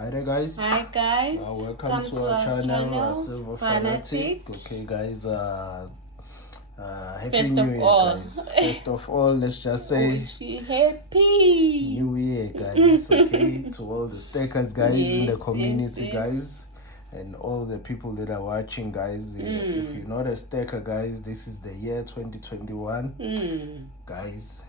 Hi there, guys. Hi guys. Welcome Come to our channel, Silver Fanatic. Okay, guys. Happy First New of Year, all. guys. First of all, let's just say Wish you happy New Year, guys. Okay, to all the stakers, guys, in the community, yes. guys, and all the people that are watching, guys. If you're not a staker, guys, this is the year 2021, guys.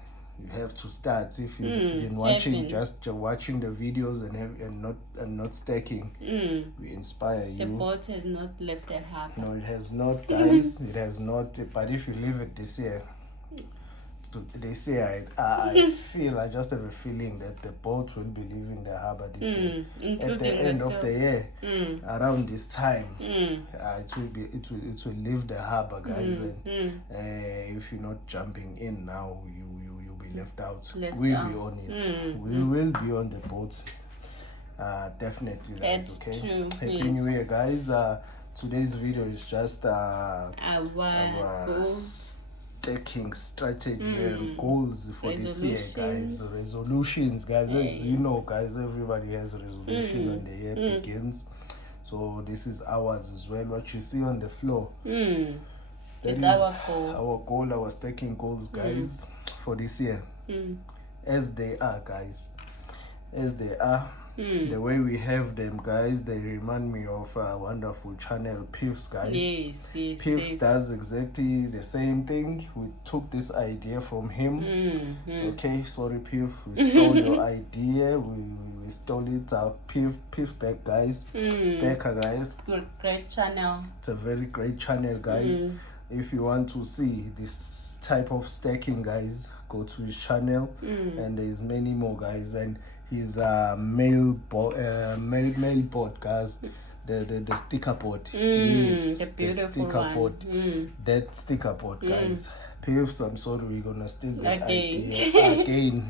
You have to start. If you've been watching, just watching the videos and not staking, we inspire you. The boat has not left the harbor. No, it has not, guys. It has not. But if you leave it this year, I feel, I just have a feeling that the boat will be leaving the harbor this year. At the end of the year, around this time, it will leave the harbor, guys. And if you're not jumping in now, you'll be left out. We'll be on it. We will be on the boat. Definitely, guys. That's okay. True. Happy New Year, guys. Today's video is just our staking strategy and goals for this year, guys. Resolutions, guys. As you know, guys, everybody has a resolution when the year begins. So this is ours as well. What you see on the floor, It's our goal. Our goal, our staking goals, guys, for this year. As they are, guys. As they are. The way we have them, guys, they remind me of a wonderful channel, Piffs, guys. Yes. Piffs does exactly the same thing. We took this idea from him. Okay, sorry, Piff. We stole your idea. We stole it. Piff back, guys. Staker, guys. Great channel. It's a very great channel, guys. If you want to see this type of staking, guys, go to his channel, and there's many more, guys. And his mail board, guys, the sticker board. Yes, the sticker board. That sticker board, guys. Piffs, I'm sorry, we're gonna steal that idea again.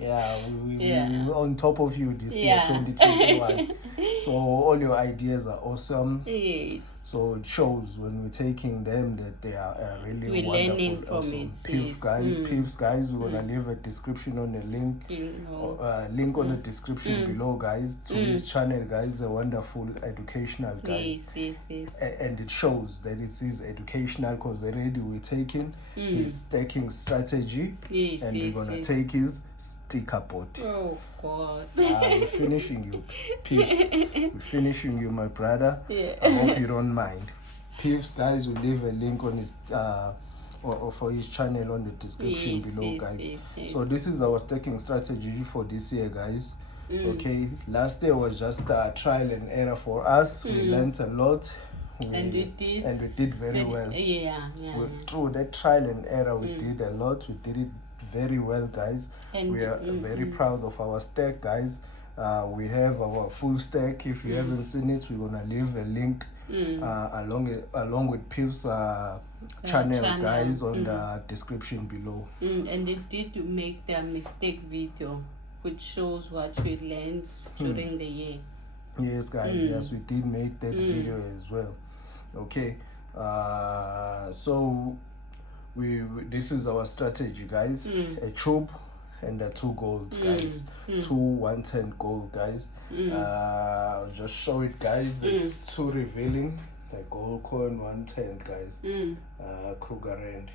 We're on top of you this year, 2021. So all your ideas are awesome. Yes. So it shows when we're taking them that they are really wonderful, awesome. Piffs, guys. We're gonna leave a description on the link, link on the description below, guys, to his channel, guys. A wonderful educational, guys. Yes. And it shows that it is educational because already we're taking his staking strategy, and we're gonna take his sticker board. Oh God. We're finishing you, Piffs. We're finishing you, my brother. Yeah. I hope you don't mind. Piffs, guys, will leave a link on his or for his channel on the description below, guys. Yes. So this is our staking strategy for this year, guys. Okay, last year was just a trial and error for us. We learned a lot. And we did very well. Through that trial and error, we did a lot. We did it very well, guys. And we are very proud of our stack, guys. We have our full stack. If you haven't seen it, we're gonna leave a link along with Piff's channel, guys, on the description below. And they did make their mistake video, which shows what we learned during the year. Yes, guys. Yes, we did make that video as well. Okay, so we this is our strategy, guys. A tube and the 2 golds, guys. 2 110 gold, guys. I'll just show it, guys. It's too revealing. The gold coin 110, guys. Kruger Rand.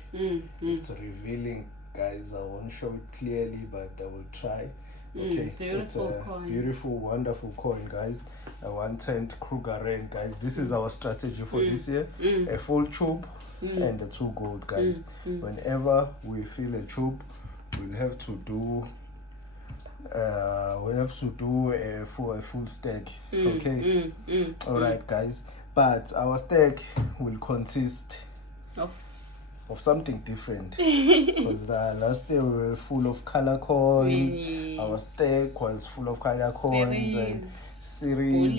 It's revealing, guys. I won't show it clearly, but I will try. Okay, it's a beautiful, wonderful coin, guys. A 110 Kruger Rand, guys. This is our strategy for this year. A full tube and the 2 gold, guys. Whenever we feel a tube, we'll have to do a full stack. Okay. All right, guys. But our stack will consist of something different, because last year we were full of color coins. Our stack was full of color coins and series,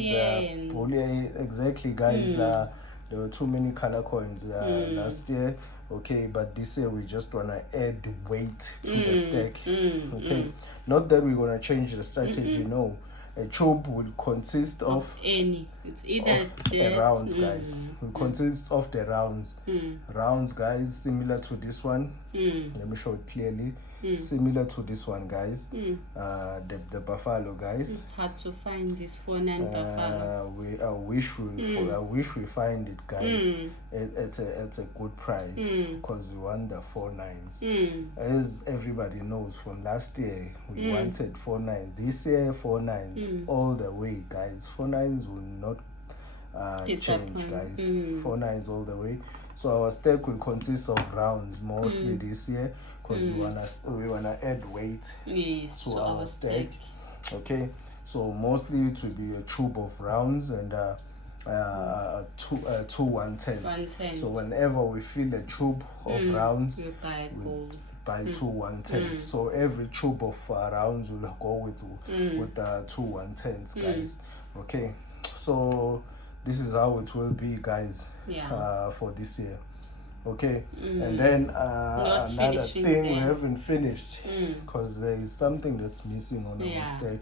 bullion. Exactly, guys. There were too many color coins last year. Okay, but this year we just wanna add weight to the stack. Okay, not that we're gonna change the strategy. No, A tube will consist of any. It's either a rounds, guys. Will consist of the rounds. Rounds, guys, similar to this one. Let me show it clearly. Similar to this one, guys. The buffalo, guys. Hard to find this 49 buffalo. I wish we find it, guys. It's a good price because we want the 49s. As everybody knows, from last year we wanted 49s. This year 49s all the way, guys. 49s will not change, guys. 49s all the way. So our stack will consist of rounds mostly this year because we wanna add weight to our stack. Okay, so mostly it will be a tube of rounds and two 110s. So whenever we fill a tube of rounds, we buy two 110s. So every tube of rounds will go with two 110s, guys. Okay, so this is how it will be, guys. For this year. Okay, and then another thing we haven't finished because there is something that's missing on our stack,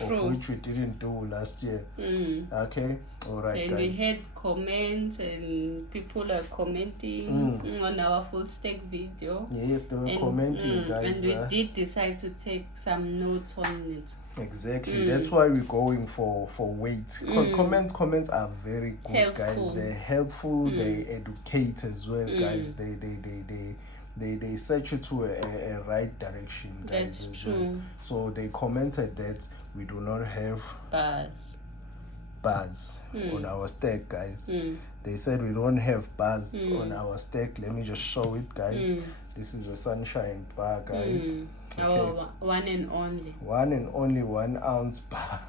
of which we didn't do last year. Okay, all right, and guys. we had comments and people are commenting on our full stack video. Yes, they were commenting, guys. And we did decide to take some notes on it. Exactly, that's why we're going for weight, because comments are very good, helpful. Guys. They're helpful, they educate as well, guys. They set you to a right direction, guys. That's true. Well. So they commented that we do not have bars on our stack, guys. They said we don't have bars on our stack. Let me just show it, guys. This is a sunshine bar, guys. Okay. Our one and only 1 ounce bar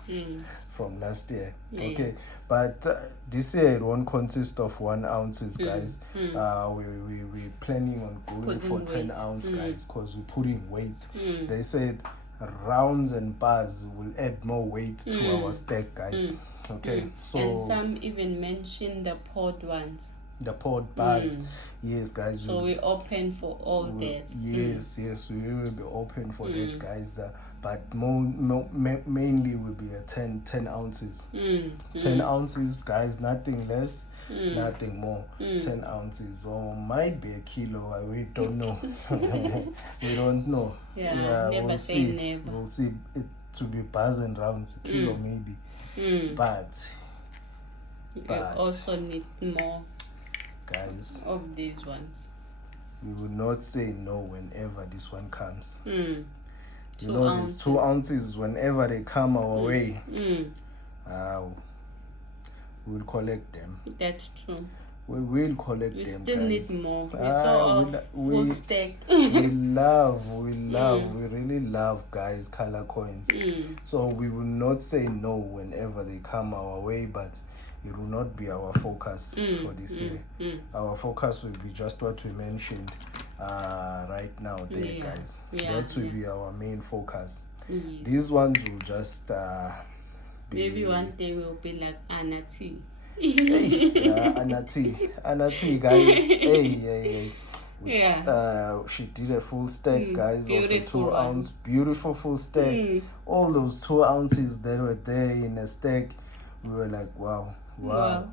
from last year. Okay, but this year it won't consist of 1 ounces, guys. We're planning on going for 10 ounce, guys, because we're putting weights. They said rounds and bars will add more weight to our stack, guys. Okay, so and some even mentioned the pod ones. The pod bars, yes, guys. So we're open for all that. Yes, we will be open for that, guys. But mainly will be a 10 ounces. 10 ounces, guys. Nothing less, nothing more. 10 ounces, or might be a kilo. We don't know. We don't know. Never we'll say see. never. We'll see. It to be bars and rounds, a kilo maybe. But we also need more, guys, of these ones. We will not say no whenever this one comes. You 2 know, ounces. these 2 ounces, whenever they come our way, we'll collect them. That's true. We will collect We them, still guys. need more. We saw our full stack. we really love, guys, color coins. So we will not say no whenever they come our way, but it will not be our focus for this year. Our focus will be just what we mentioned right now there, guys. That will be our main focus. These ones will just be... Maybe one day we'll be like Anna T. Anna T, guys. Hey. She did a full stack, guys, of a 2 ounce, beautiful full stack. All those 2 ounces that were there in a stack, we were like, wow. All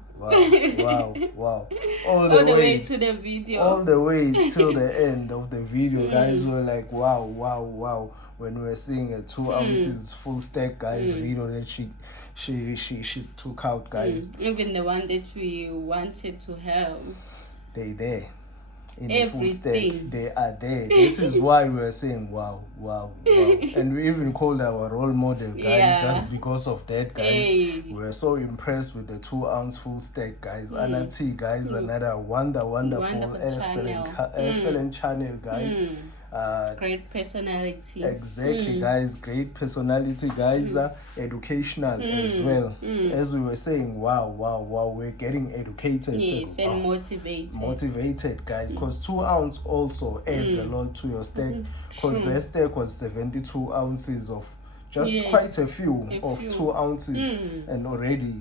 the way to the video. All the way till the end of the video, guys. We were like, wow. When we were seeing a 2 ounces full stack, guys, video that she took out, guys. Even the one that we wanted to have. They there. In the full stack, they are there. That is why we were saying wow. And we even called our role model, guys, just because of that, guys. We were so impressed with the 2 ounce full stack, guys. Anna T, guys, another wonderful excellent channel, guys. Great personality. Exactly, guys. Great personality, guys. Educational as well. As we were saying, wow. We're getting educated. Yes, and motivated, guys. Because 2 ounce also adds a lot to your stack. Because the stack was 72 ounces of just quite a few of 2 ounces, and already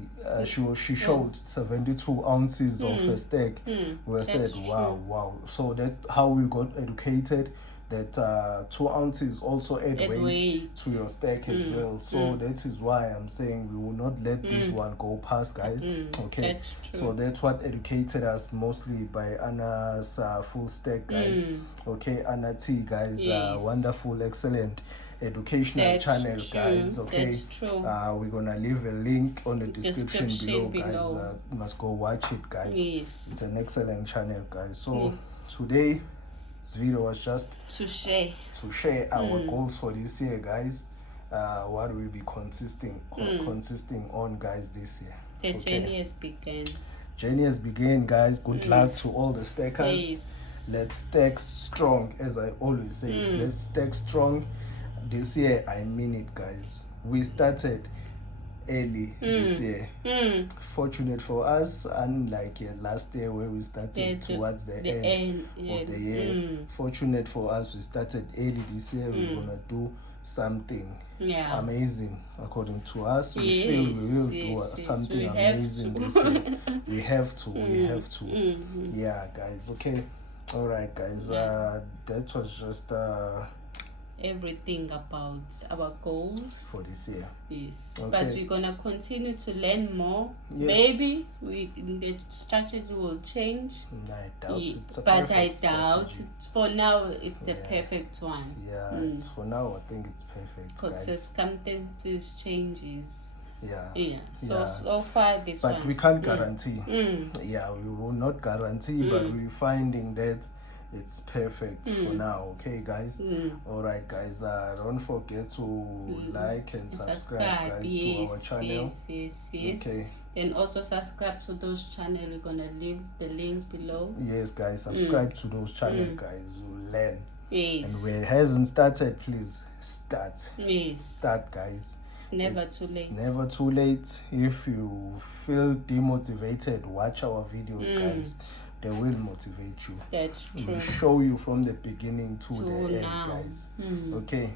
she showed 72 ounces of a stack. We said, wow. So that how we got educated that 2 ounces also add weight to your stack as well. So that is why I'm saying we will not let this one go past, guys. Okay, so that's what educated us mostly by Anna's full stack, guys. Okay, Anna T, guys. Wonderful, excellent educational channel, guys. Okay, we're gonna leave a link on the description below, guys. You must go watch it, guys. It's an excellent channel, guys. So today this video was just to share our goals for this year, guys. What we'll be consisting on, guys, this year. The journey has begun. Journey has begun, guys. Good luck to all the stackers. Let's stack strong, as I always say. Let's stack strong this year. I mean it, guys. We started early this year. Fortunate for us, unlike last year where we started towards the end of the year. Fortunate for us, we started early this year. We're gonna do something amazing according to us. We feel we will do something amazing this year. We have to. Yeah, guys. Okay, all right, guys. That was just everything about our goals for this year. Yes, but we're gonna continue to learn more. Maybe the strategy will change. I doubt it's but I doubt for now it's the perfect one. It's for now. I think it's perfect. Because circumstances changes. Yeah. So far this one. But we can't guarantee. Yeah, we will not guarantee. But we're finding that it's perfect for now. Okay, guys. All right, guys. Don't forget to like and subscribe, guys, to our channel. Yes. Okay. And also subscribe to those channels. We're gonna leave the link below. Yes, guys. Subscribe to those channels, guys. You'll learn. Yes. And where it hasn't started, please start. Yes. Start, guys. It's never too late. It's never too late. If you feel demotivated, watch our videos, guys. They will motivate you. That's true. We'll show you from the beginning to the end, guys. Okay.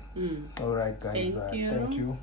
All right, guys. Thank you.